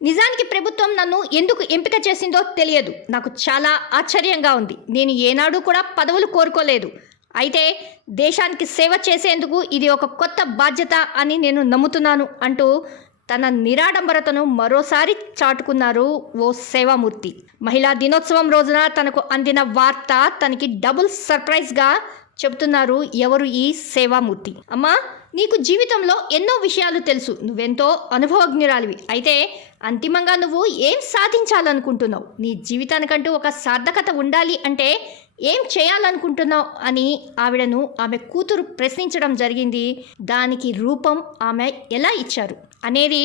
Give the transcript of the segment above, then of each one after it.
నిజానికి ప్రభుత్వం నన్ను ఎందుకు ఎంపిక చేసిందో తెలియదు. నాకు చాలా ఆశ్చర్యంగా ఉంది. నేను ఏనాడు కూడా పదవులు కోరుకోలేదు. అయితే దేశానికి సేవ చేసేందుకు ఇది ఒక కొత్త బాధ్యత అని నేను నమ్ముతున్నాను అంటూ తన నిరాడంబరతను మరోసారి చాటుకున్నారు ఓ సేవామూర్తి. మహిళా దినోత్సవం రోజున తనకు అందిన వార్త తనకి డబుల్ సర్ప్రైజ్గా చెబుతున్నారు ఎవరు ఈ సేవామూర్తి. అమ్మా, నీకు జీవితంలో ఎన్నో విషయాలు తెలుసు. నువ్వెంతో అనుభవజ్ఞురాలివి. అయితే అంతిమంగా నువ్వు ఏం సాధించాలనుకుంటున్నావు? నీ జీవితానికంటూ ఒక సార్థకత ఉండాలి అంటే ఏం చేయాలనుకుంటున్నావు అని ఆవిడను ఆమె కూతురు ప్రశ్నించడం జరిగింది. దానికి రూపం ఆమె ఎలా ఇచ్చారు అనేది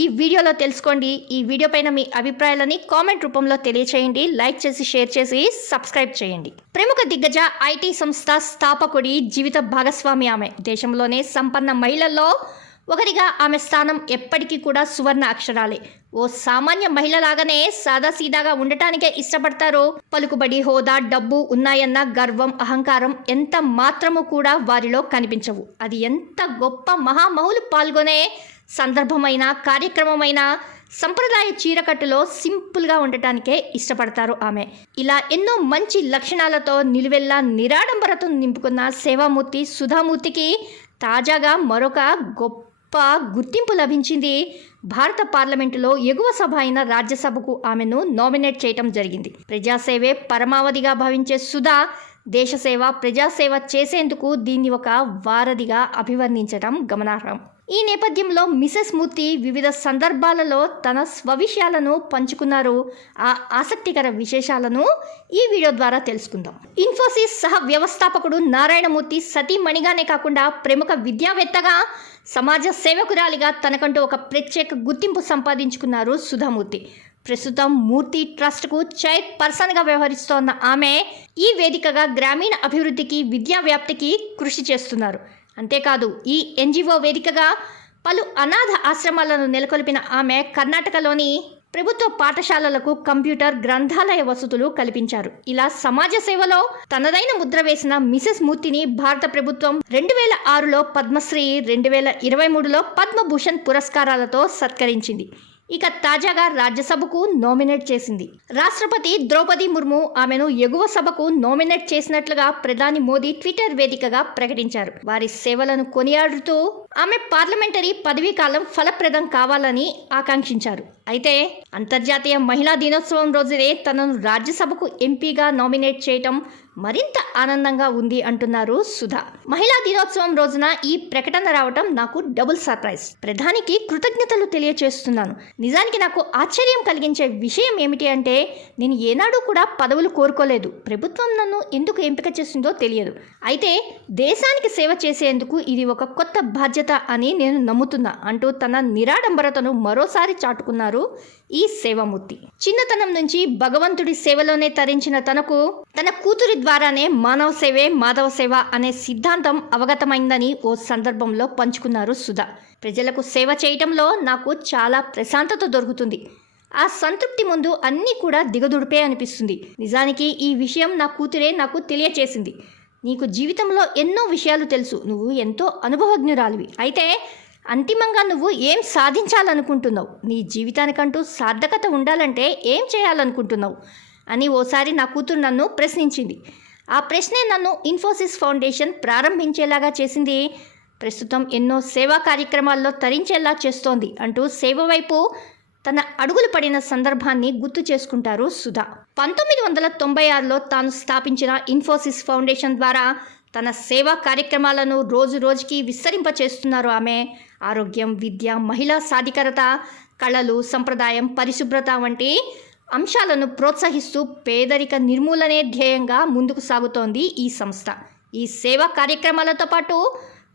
ఈ వీడియోలో తెలుసుకోండి. ఈ వీడియో పైన మీ అభిప్రాయాలని కామెంట్ రూపంలో తెలియచేయండి. లైక్ చేసి, షేర్ చేసి, సబ్స్క్రైబ్ చేయండి. ప్రముఖ దిగ్గజ ఐటీ సంస్థ స్థాపకుడి జీవిత భాగస్వామి ఆమె. దేశంలోనే సంపన్న మహిళల్లో ఒకరిగా ఆమె స్థానం ఎప్పటికీ కూడా సువర్ణ అక్షరాలే. ఓ సామాన్య మహిళలాగానే సాదాసీదాగా ఉండటానికే ఇష్టపడతారు. పలుకుబడి, హోదా, డబ్బు ఉన్నాయన్న గర్వం, అహంకారం ఎంత మాత్రము కూడా వారిలో కనిపించవు. అది ఎంత గొప్ప మహామహులు పాల్గొనే సందర్భమైన, కార్యక్రమమైన సంప్రదాయ చీరకట్టులో సింపుల్గా ఉండటానికే ఇష్టపడతారు ఆమె. ఇలా ఎన్నో మంచి లక్షణాలతో నిలువెల్లా నిరాడంబరతను నింపుకున్న సేవామూర్తి సుధామూర్తికి తాజాగా మరొక గొప్ప గుర్తింపు లభించింది. భారత పార్లమెంటులో ఎగువ సభ అయిన రాజ్యసభకు ఆమెను నామినేట్ చేయటం జరిగింది. ప్రజాసేవే పరమావధిగా భావించే సుధా దేశసేవ, ప్రజాసేవ చేసేందుకు దీన్ని ఒక వారధిగా అభివర్ణించడం గమనార్హం. ఈ నేపథ్యంలో మిసెస్ మూర్తి వివిధ సందర్భాలలో తన స్వవిషయాలను పంచుకున్నారు. ఆ ఆసక్తికర విశేషాలను ఈ వీడియో ద్వారా తెలుసుకుందాం. ఇన్ఫోసిస్ సహ వ్యవస్థాపకుడు నారాయణమూర్తి సతీమణిగానే కాకుండా ప్రముఖ విద్యావేత్తగా, సమాజ సేవకురాలిగా తనకంటూ ఒక ప్రత్యేక గుర్తింపు సంపాదించుకున్నారు సుధామూర్తి. ప్రస్తుతం మూర్తి ట్రస్ట్కు చైర్ పర్సన్గా వ్యవహరిస్తోన్న ఆమె ఈ వేదికగా గ్రామీణ అభివృద్ధికి, విద్యా వ్యాప్తికి కృషి చేస్తున్నారు. అంతేకాదు ఈ ఎన్జిఓ వేదికగా పలు అనాథ ఆశ్రమాలను నెలకొల్పిన ఆమె కర్ణాటకలోని ప్రభుత్వ పాఠశాలలకు కంప్యూటర్, గ్రంథాలయ వసతులు కల్పించారు. ఇలా సమాజ సేవలో తనదైన ముద్ర వేసిన మిసెస్ మూర్తిని భారత ప్రభుత్వం 2006లో పద్మశ్రీ, 2023లో పద్మభూషణ్ పురస్కారాలతో సత్కరించింది. ఇక తాజాగా రాజ్యసభకు నామినేట్ చేసింది. రాష్ట్రపతి ద్రౌపది ముర్ము ఆమెను ఎగువ సభకు నామినేట్ చేసినట్లుగా ప్రధాని మోదీ ట్విట్టర్ వేదికగా ప్రకటించారు. వారి సేవలను కొనియాడుతూ ఆమె పార్లమెంటరీ పదవీ కాలం ఫలప్రదం కావాలని ఆకాంక్షించారు. అయితే అంతర్జాతీయ మహిళా దినోత్సవం రోజునే తనను రాజ్యసభకు ఎంపీగా నామినేట్ చేయటం మరింత ఆనందంగా ఉంది అంటున్నారు సుధా. మహిళా దినోత్సవం రోజున ఈ ప్రకటన రావటం నాకు డబుల్ సర్ప్రైజ్. ప్రధానికి కృతజ్ఞతలు తెలియచేస్తున్నాను. నిజానికి నాకు ఆశ్చర్యం కలిగించే విషయం ఏమిటి అంటే నేను ఏనాడు కూడా పదవులు కోరుకోలేదు. ప్రభుత్వం నన్ను ఎందుకు ఎంపిక చేసిందో తెలియదు. అయితే దేశానికి సేవ చేసేందుకు ఇది ఒక కొత్త బాధ్యత అని నేను నమ్ముతున్నా అంటూ తన నిరాడంబరతను మరోసారి చాటుకున్నారు ఈ సేవామూర్తి. చిన్నతనం నుంచి భగవంతుడి సేవలోనే తరించిన తనకు తన కూతురి ద్వారానే మానవ సేవే మాధవ సేవ అనే సిద్ధాంతం అవగతమైందని ఓ సందర్భంలో పంచుకున్నారు సుధా. ప్రజలకు సేవ చేయటంలో నాకు చాలా ప్రశాంతత దొరుకుతుంది. ఆ సంతృప్తి ముందు అన్నీ కూడా దిగదుడిపే అనిపిస్తుంది. నిజానికి ఈ విషయం నా కూతురే నాకు తెలియచేసింది. నీకు జీవితంలో ఎన్నో విషయాలు తెలుసు. నువ్వు ఎంతో అనుభవజ్ఞురాలివి. అయితే అంతిమంగా నువ్వు ఏం సాధించాలనుకుంటున్నావు? నీ జీవితానికంటూ సార్థకత ఉండాలంటే ఏం చేయాలనుకుంటున్నావు అని ఓసారి నా కూతురు నన్ను ప్రశ్నించింది. ఆ ప్రశ్నే నన్ను ఇన్ఫోసిస్ ఫౌండేషన్ ప్రారంభించేలాగా చేసింది. ప్రస్తుతం ఎన్నో సేవా కార్యక్రమాల్లో తరించేలా చేస్తోంది అంటూ సేవ వైపు తన అడుగులు పడిన సందర్భాన్ని గుర్తు చేసుకుంటారు సుధా. 1996లో తాను స్థాపించిన ఇన్ఫోసిస్ ఫౌండేషన్ ద్వారా తన సేవా కార్యక్రమాలను రోజు రోజుకి విస్తరింపచేస్తున్నారు ఆమె. ఆరోగ్యం, విద్య, మహిళా సాధికారత, కళలు, సంప్రదాయం, పరిశుభ్రత వంటి అంశాలను ప్రోత్సహిస్తూ పేదరిక నిర్మూలనే ధ్యేయంగా ముందుకు సాగుతోంది ఈ సంస్థ. ఈ సేవా కార్యక్రమాలతో పాటు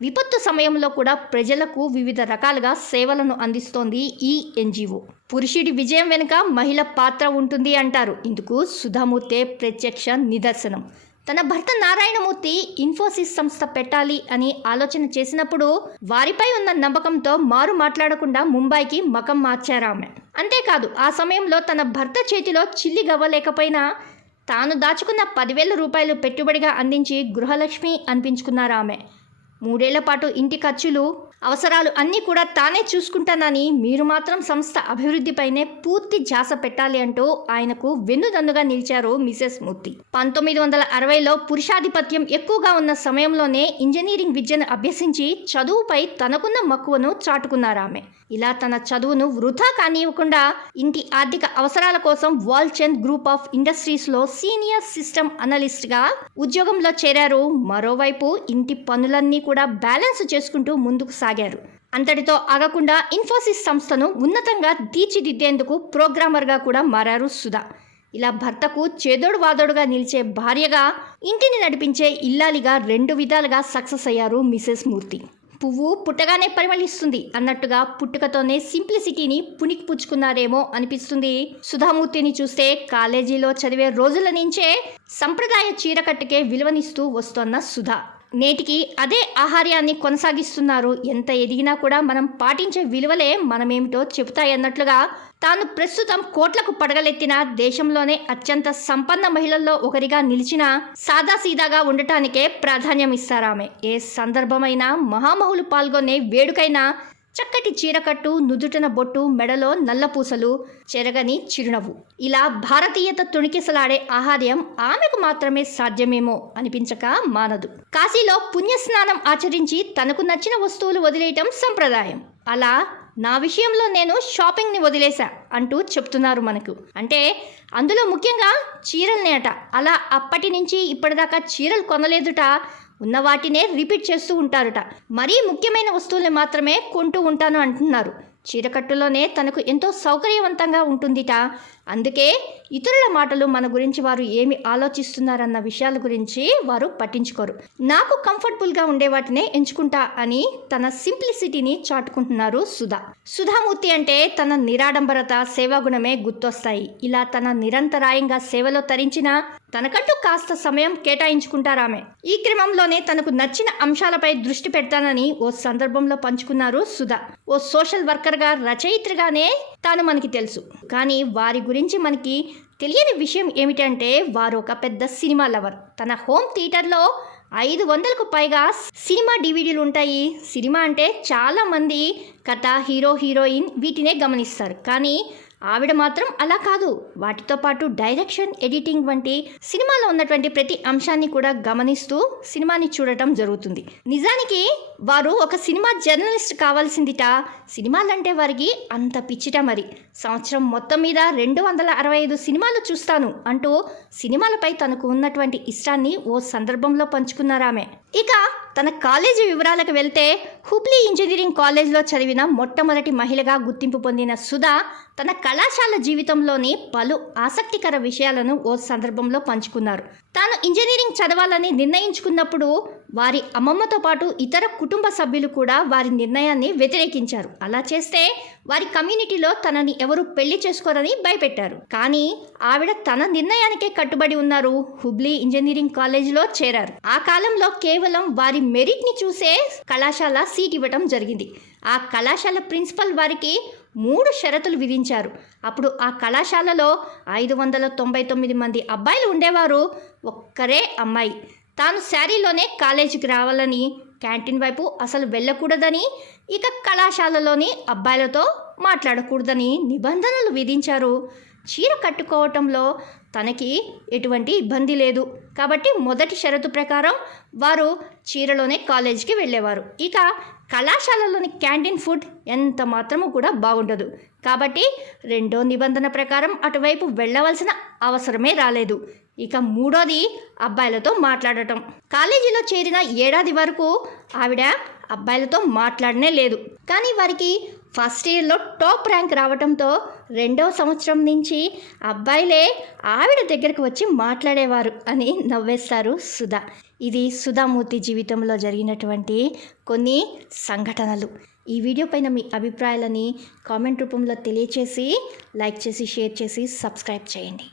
విపత్తు సమయంలో కూడా ప్రజలకు వివిధ రకాలుగా సేవలను అందిస్తోంది ఈ ఎన్జిఓ. పురుషుడి విజయం వెనుక మహిళ పాత్ర ఉంటుంది అంటారు. ఇందుకు సుధామూర్తే ప్రత్యక్ష నిదర్శనం. తన భర్త నారాయణమూర్తి ఇన్ఫోసిస్ సంస్థ పెట్టాలి అని ఆలోచన చేసినప్పుడు వారిపై ఉన్న నమ్మకంతో మారు మాట్లాడకుండా ముంబైకి మకం మార్చారామె. అంతేకాదు ఆ సమయంలో తన భర్త చేతిలో చిల్లి గవ్వలేకపోయినా తాను దాచుకున్న 10,000 రూపాయలు పెట్టుబడిగా అందించి గృహలక్ష్మి అనిపించుకున్నారామె. 3 ఏళ్ల పాటు ఇంటి ఖర్చులు అవసరాలు అన్నీ కూడా తానే చూసుకుంటానని, మీరు మాత్రం సంస్థ అభివృద్ధిపైనే పూర్తి ధ్యాస పెట్టాలి అంటూ ఆయనకు వెన్నుదన్నుగా నిలిచారు మిసెస్ మూర్తి. 1960లో పురుషాధిపత్యం ఎక్కువగా ఉన్న సమయంలోనే ఇంజనీరింగ్ విద్యను అభ్యసించి చదువుపై తనకున్న మక్కువను చాటుకున్నారామె. ఇలా తన చదువును వృధా కానివ్వకుండా ఇంటి ఆర్థిక అవసరాల కోసం వాల్చంద్ గ్రూప్ ఆఫ్ ఇండస్ట్రీస్లో సీనియర్ సిస్టమ్ అనలిస్ట్గా ఉద్యోగంలో చేరారు. మరోవైపు ఇంటి పనులన్నీ కూడా బ్యాలెన్స్ చేసుకుంటూ ముందుకు సాగారు. అంతటితో ఆగకుండా ఇన్ఫోసిస్ సంస్థను ఉన్నతంగా తీర్చిదిద్దేందుకు ప్రోగ్రామర్గా కూడా మారారు సుధా. ఇలా భర్తకు చేదోడు వాదోడుగా నిలిచే భార్యగా, ఇంటిని నడిపించే ఇల్లాలిగా 2 విధాలుగా సక్సెస్ అయ్యారు మిసెస్ మూర్తి. పువ్వు పుట్టగానే పరిమళిస్తుంది అన్నట్టుగా పుట్టుకతోనే సింప్లిసిటీని పుణికి పుచ్చుకున్నారేమో అనిపిస్తుంది. సుధామూర్తిని చూస్తే కాలేజీలో చదివే రోజుల నుంచే సంప్రదాయ చీరకట్టుకే విలువనిస్తూ వస్తోన్న సుధా నేటికి అదే ఆహార్యాన్ని కొనసాగిస్తున్నారు. ఎంత ఎదిగినా కూడా మనం పాటించే విలువలే మనమేమిటో చెబుతాయన్నట్లుగా తాను ప్రస్తుతం కోట్లకు పడగలెత్తిన దేశంలోనే అత్యంత సంపన్న మహిళల్లో ఒకరిగా నిలిచిన సాదాసీదాగా ఉండటానికే ప్రాధాన్యం ఇస్తారామె. ఏ సందర్భమైనా మహామహులు పాల్గొనే వేడుకైనా చక్కటి చీరకట్టు, నుదుటన బొట్టు, మెడలో నల్లపూసలు, చెరగని చిరునవ్వు, ఇలా భారతీయత తుణికిసలాడే ఆహార్యం ఆమెకు మాత్రమే సాధ్యమేమో అనిపించక మానదు. కాశీలో పుణ్యస్నానం ఆచరించి తనకు నచ్చిన వస్తువులు వదిలేయటం సంప్రదాయం. అలా నా విషయంలో నేను షాపింగ్ని వదిలేశా అంటూ చెప్తున్నారు మనకు. అంటే అందులో ముఖ్యంగా చీరల్ని అట. అలా అప్పటి నుంచి ఇప్పటిదాకా చీరలు కొనలేదుట. ఉన్న వాటినే రిపీట్ చేస్తూ ఉంటారుట. మరీ ముఖ్యమైన వస్తువుల్ని మాత్రమే కొంటూ ఉంటాను అంటున్నారు. చీరకట్టులోనే తనకు ఎంతో సౌకర్యవంతంగా ఉంటుందిట. అందుకే ఇతరుల మాటలు మన గురించి వారు ఏమి ఆలోచిస్తున్నారన్న విషయాల గురించి వారు పట్టించుకోరు. నాకు కంఫర్టబుల్గా ఉండే వాటినే ఎంచుకుంటా అని తన సింప్లిసిటీని చాటుకుంటున్నారు సుధా. సుధామూర్తి అంటే తన నిరాడంబరత, సేవాగుణమే గుర్తొస్తాయి. ఇలా తన నిరంతరాయంగా సేవలో తరించిన తనకంటూ కాస్త సమయం కేటాయించుకుంటారామె. ఈ క్రమంలోనే తనకు నచ్చిన అంశాలపై దృష్టి పెడతానని ఓ సందర్భంలో పంచుకున్నారు సుధా. ఓ సోషల్ వర్కర్గా, రచయిత్రిగానే తాను మనకి తెలుసు. కానీ వారి గురించి మనకి తెలియని విషయం ఏమిటంటే వారు ఒక పెద్ద సినిమా లవర్. తన హోమ్ థియేటర్లో 500కు పైగా సినిమా డివిడీలు ఉంటాయి. సినిమా అంటే చాలామంది కథ, హీరో, హీరోయిన్ వీటినే గమనిస్తారు. కానీ ఆవిడ మాత్రం అలా కాదు. వాటితో పాటు డైరెక్షన్, ఎడిటింగ్ వంటి సినిమాలో ఉన్నటువంటి ప్రతి అంశాన్ని కూడా గమనిస్తూ సినిమాని చూడటం జరుగుతుంది. నిజానికి వారు ఒక సినిమా జర్నలిస్ట్ కావాల్సిందిట. సినిమాలంటే వారికి అంత పిచ్చిట. మరి సంవత్సరం మొత్తం మీద 265 సినిమాలు చూస్తాను అంటూ సినిమాలపై తనకు ఉన్నటువంటి ఇష్టాన్ని ఓ సందర్భంలో పంచుకున్నారామె. ఇక తన కాలేజీ వివరాలకు వెళ్తే హుబ్లీ ఇంజనీరింగ్ కాలేజ్లో చదివిన మొట్టమొదటి మహిళగా గుర్తింపు పొందిన సుధా తన కళాశాల జీవితంలోని పలు ఆసక్తికర విషయాలను ఓ సందర్భంలో పంచుకున్నారు. తాను ఇంజనీరింగ్ చదవాలని నిర్ణయించుకున్నప్పుడు వారి అమ్మమ్మతో పాటు ఇతర కుటుంబ సభ్యులు కూడా వారి నిర్ణయాన్ని వ్యతిరేకించారు. అలా చేస్తే వారి కమ్యూనిటీలో తనని ఎవరు పెళ్లి చేసుకోరని భయపెట్టారు. కానీ ఆవిడ తన నిర్ణయానికే కట్టుబడి ఉన్నారు. హుబ్లీ ఇంజనీరింగ్ కాలేజీలో చేరారు. ఆ కాలంలో కేవలం వారి మెరిట్ని చూసే కళాశాల సీట్ ఇవ్వటం జరిగింది. ఆ కళాశాల ప్రిన్సిపల్ వారికి 3 షరతులు విధించారు. అప్పుడు ఆ కళాశాలలో 599 మంది అబ్బాయిలు ఉండేవారు, ఒక్కరే అమ్మాయి. తాను శారీలోనే కాలేజీకి రావాలని, క్యాంటీన్ వైపు అసలు వెళ్ళకూడదని, ఇక కళాశాలలోని అబ్బాయిలతో మాట్లాడకూడదని నిబంధనలు విధించారు. చీర కట్టుకోవటంలో తనకి ఎటువంటి ఇబ్బంది లేదు కాబట్టి మొదటి షరతు ప్రకారం వారు చీరలోనే కాలేజీకి వెళ్ళేవారు. ఇక కళాశాలలోని క్యాంటీన్ ఫుడ్ ఎంత మాత్రము కూడా బాగుండదు కాబట్టి రెండో నిబంధన ప్రకారం అటువైపు వెళ్ళవలసిన అవసరమే రాలేదు. ఇక మూడోది అబ్బాయిలతో మాట్లాడటం. కాలేజీలో చేరిన ఏడాది వరకు ఆవిడ అబ్బాయిలతో మాట్లాడనే లేదు. కానీ వారికి ఫస్ట్ ఇయర్లో టాప్ ర్యాంక్ రావడంతో 2వ సంవత్సరం నుంచి అబ్బాయిలే ఆవిడ దగ్గరకు వచ్చి మాట్లాడేవారు అని నవ్వేస్తారు సుధా. ఇది సుధామూర్తి జీవితంలో జరిగినటువంటి కొన్ని సంఘటనలు. ఈ వీడియో పైన మీ అభిప్రాయాలని కామెంట్ రూపంలో తెలియచేసి, లైక్ చేసి, షేర్ చేసి, సబ్స్క్రైబ్ చేయండి.